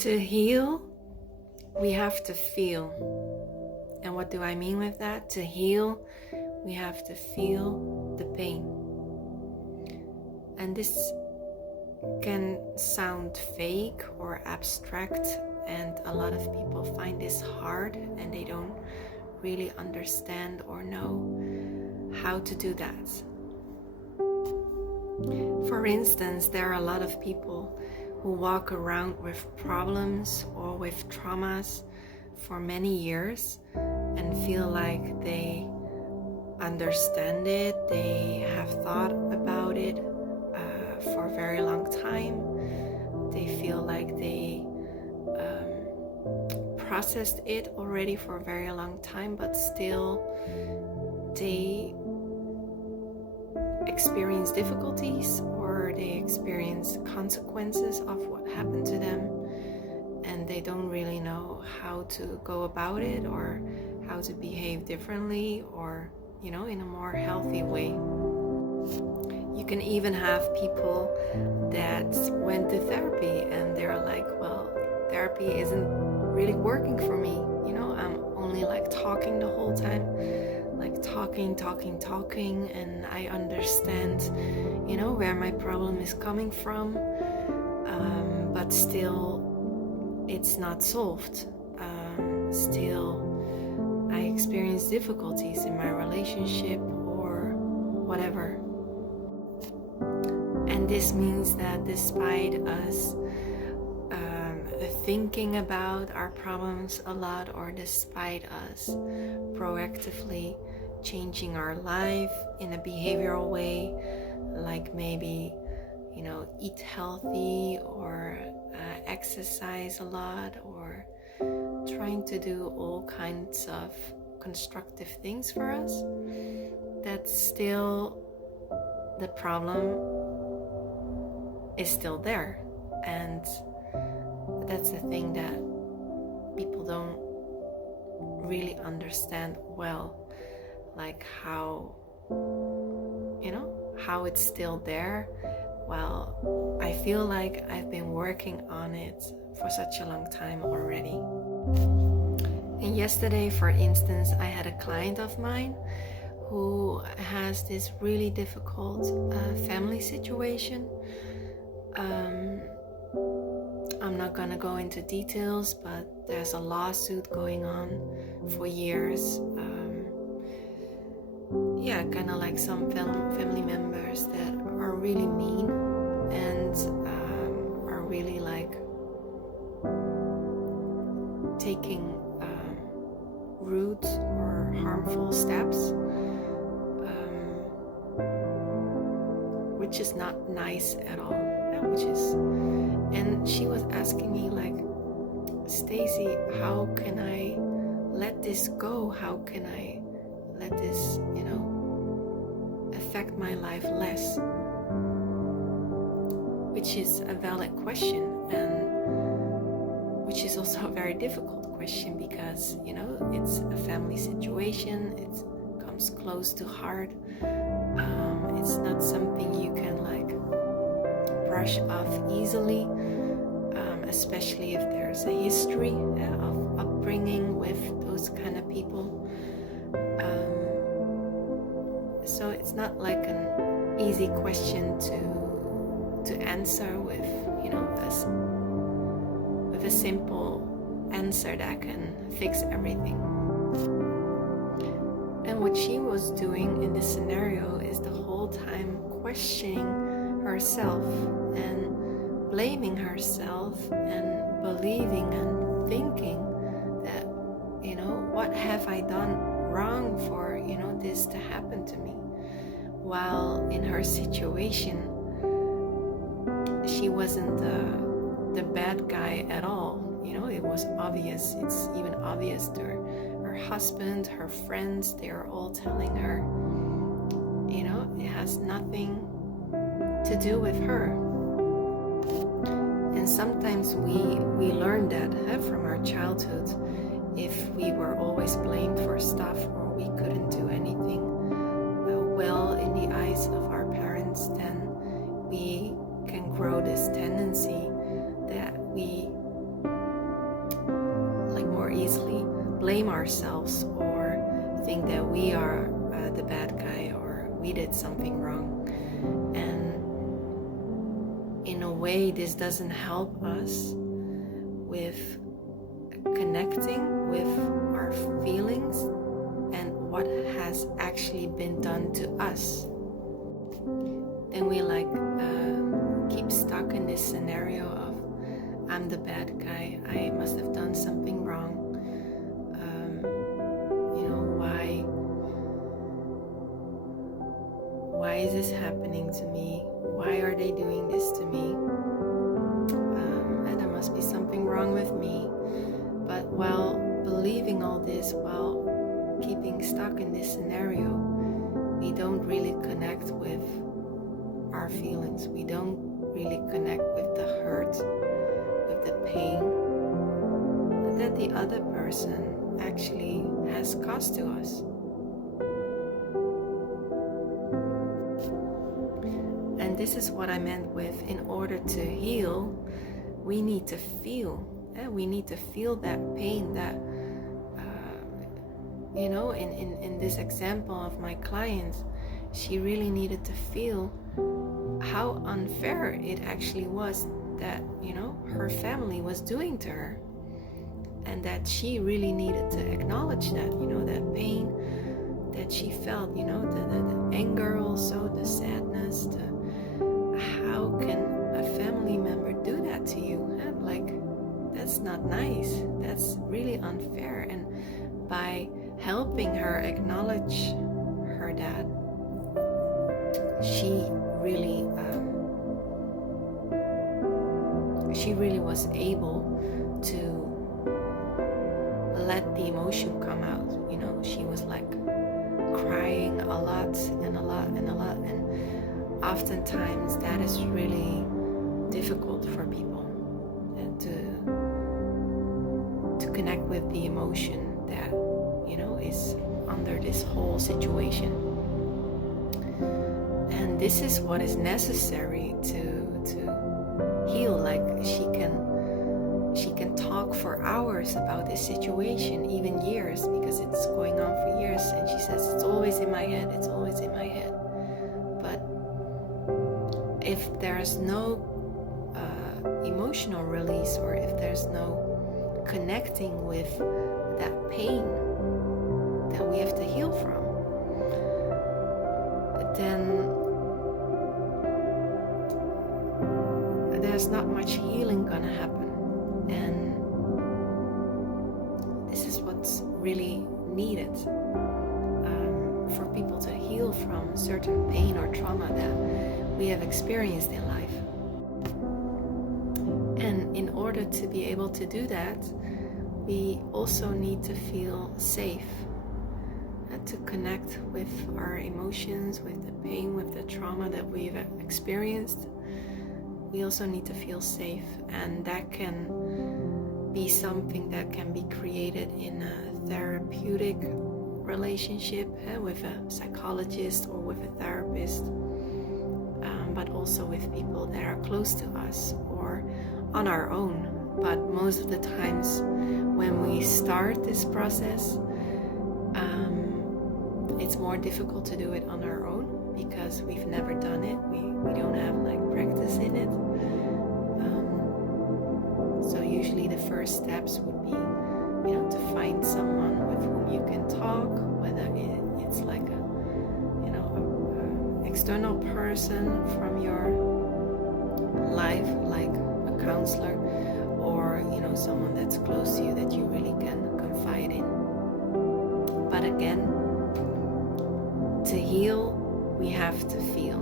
To heal, we have to feel. And what do I mean with that? To heal, we have to feel the pain. And this can sound fake or abstract, and a lot of people find this hard and they don't really understand or know how to do that. For instance, there are a lot of people who walk around with problems or with traumas for many years and feel like they understand it, they have thought about it for a very long time. They feel like they processed it already for a very long time, but still they experience difficulties or they experience consequences of what happened to them, and they don't really know how to go about it or how to behave differently or, in a more healthy way. You can even have people that went to therapy and they're like, well, therapy isn't really working for me. I'm only talking the whole time, talking, and I understand, where my problem is coming from, but still it's not solved. Still I experience difficulties in my relationship or whatever. And this means that despite us thinking about our problems a lot, or despite us proactively changing our life in a behavioral way, like maybe, eat healthy or exercise a lot, or trying to do all kinds of constructive things for us, that still the problem is still there. And that's the thing that people don't really understand well, like how it's still there. Well, I feel like I've been working on it for such a long time already. And yesterday, for instance, I had a client of mine who has this really difficult family situation. I'm not gonna go into details, but there's a lawsuit going on for years. Kind of like some family members that are really mean and are really taking rude or harmful steps, which is not nice at all. And she was asking me Stacy, how can I let this go? How can I let this, affect my life less? Which is a valid question, and which is also a very difficult question, because, it's a family situation, it comes close to heart. It's not something you can brush off easily, especially if there's a history of upbringing with those kind of people. So it's not an easy question to answer with, with a simple answer that can fix everything. And what she was doing in this scenario is the whole time questioning herself and blaming herself and believing and thinking that, what have I done wrong for, this to happen to me? While in her situation, she wasn't the bad guy at all. It was obvious. It's even obvious to her husband, her friends, they are all telling her, it has nothing to do with her. And sometimes we learn that from our childhood. If we were always blamed for stuff, or we couldn't do anything well in the eyes of our parents, then we can grow this tendency that we ourselves or think that we are the bad guy or we did something wrong. And in a way, this doesn't help us with connecting with our feelings and what has actually been done to us. Then we keep stuck in this scenario of, I'm the bad guy, I must have done something wrong. Why is this happening to me? Why are they doing this to me? And there must be something wrong with me. But while believing all this, while keeping stuck in this scenario, we don't really connect with our feelings. We don't really connect with the hurt, with the pain that the other person actually has caused to us. And this is what I meant with, in order to heal, we need to feel. We need to feel that pain, that, in this example of my client, she really needed to feel how unfair it actually was that, her family was doing to her. And that she really needed to acknowledge that, that pain that she felt, the anger also, the sadness, how can a family member do that to you? That's not nice. That's really unfair. And by helping her acknowledge her dad, she really was able to let the emotion come out. She was crying a lot and a lot and a lot, and oftentimes that is really difficult for people to connect with the emotion that is under this whole situation. And this is what is necessary to heal. She can talk for hours about this situation, even years, because it's going on for years, and she says, it's always in my head, it's always in my head. But if there's no emotional release, or if there's no connecting with that pain that we have to heal from, then there's not much healing gonna happen. And this is what's really needed for people to heal from certain pain or trauma that we have experienced in life. And in order to be able to do that, we also need to feel safe, to connect with our emotions, with the pain, with the trauma that we've experienced. We also need to feel safe, and that can be something that can be created in a therapeutic relationship with a psychologist or with a therapist, but also with people that are close to us or on our own. But most of the times when we start this process, it's more difficult to do it on our own because we've never done it. We don't have practice in it. So usually the first steps would be, to find someone with whom you can talk, whether it's an external person from your life, like a counselor, or someone that's close to you that you really can confide in. But again, to heal, we have to feel.